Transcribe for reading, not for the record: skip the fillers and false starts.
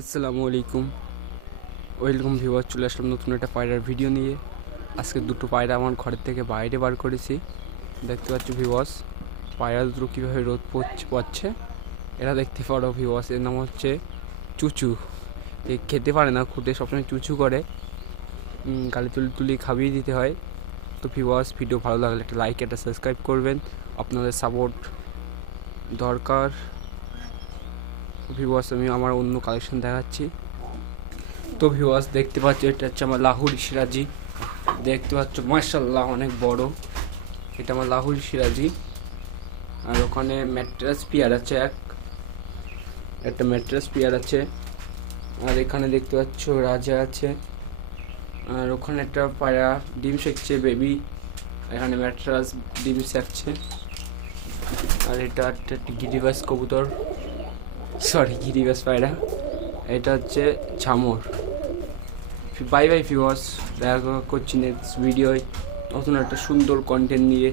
আসসালামু আলাইকুম, welcome viewer. চলে আসলাম নতুন একটা পায়রার ভিডিও নিয়ে। আজকে দুটো পায়রা আমার ঘরের থেকে বাইরে বার করেছি। দেখতে পাচ্ছ ভিউয়ার্স, পায়রা দুটো কীভাবে রোদ পাচ্ছে এরা দেখতে পারো ভিউয়ার্স। এর নাম হচ্ছে চুচু। এ খেতে পারে না, খুঁটে সবসময় চুচু করে, গালে তুলি খাইয়ে দিতে হয়। তো ভিউয়ার্স, ভিডিও ভালো লাগলে একটা লাইক, একটা সাবস্ক্রাইব করবেন, আপনাদের সাপোর্ট দরকার। ভিউয়ার্স, আমি আমার অন্য কালেকশন দেখাচ্ছি। তো ভিউয়ার্স, দেখতে পাচ্ছ এটা হচ্ছে আমার লাহুরি সিরাজি। দেখতে পাচ্ছ মাশাআল্লাহ অনেক বড়। এটা আমার লাহুরি সিরাজি। আর ওখানে ম্যাট্রাস পিয়ার আছে, একটা ম্যাট্রাস পিয়ার আছে। আর এখানে দেখতে পাচ্ছ রাজা আছে। আর ওখানে একটা পায়রা ডিম শেখছে, বেবি। এখানে ম্যাট্রাস ডিম শেখছে। আর এটা একটা গিরিবাস কবুতর, সরি গিরিবাস পায়রা। এটা হচ্ছে ঝামর। বাই বাই ভিউয়ার্স, দেখা করছি নেক্সট ভিডিওয় নতুন একটা সুন্দর কন্টেন্ট নিয়ে।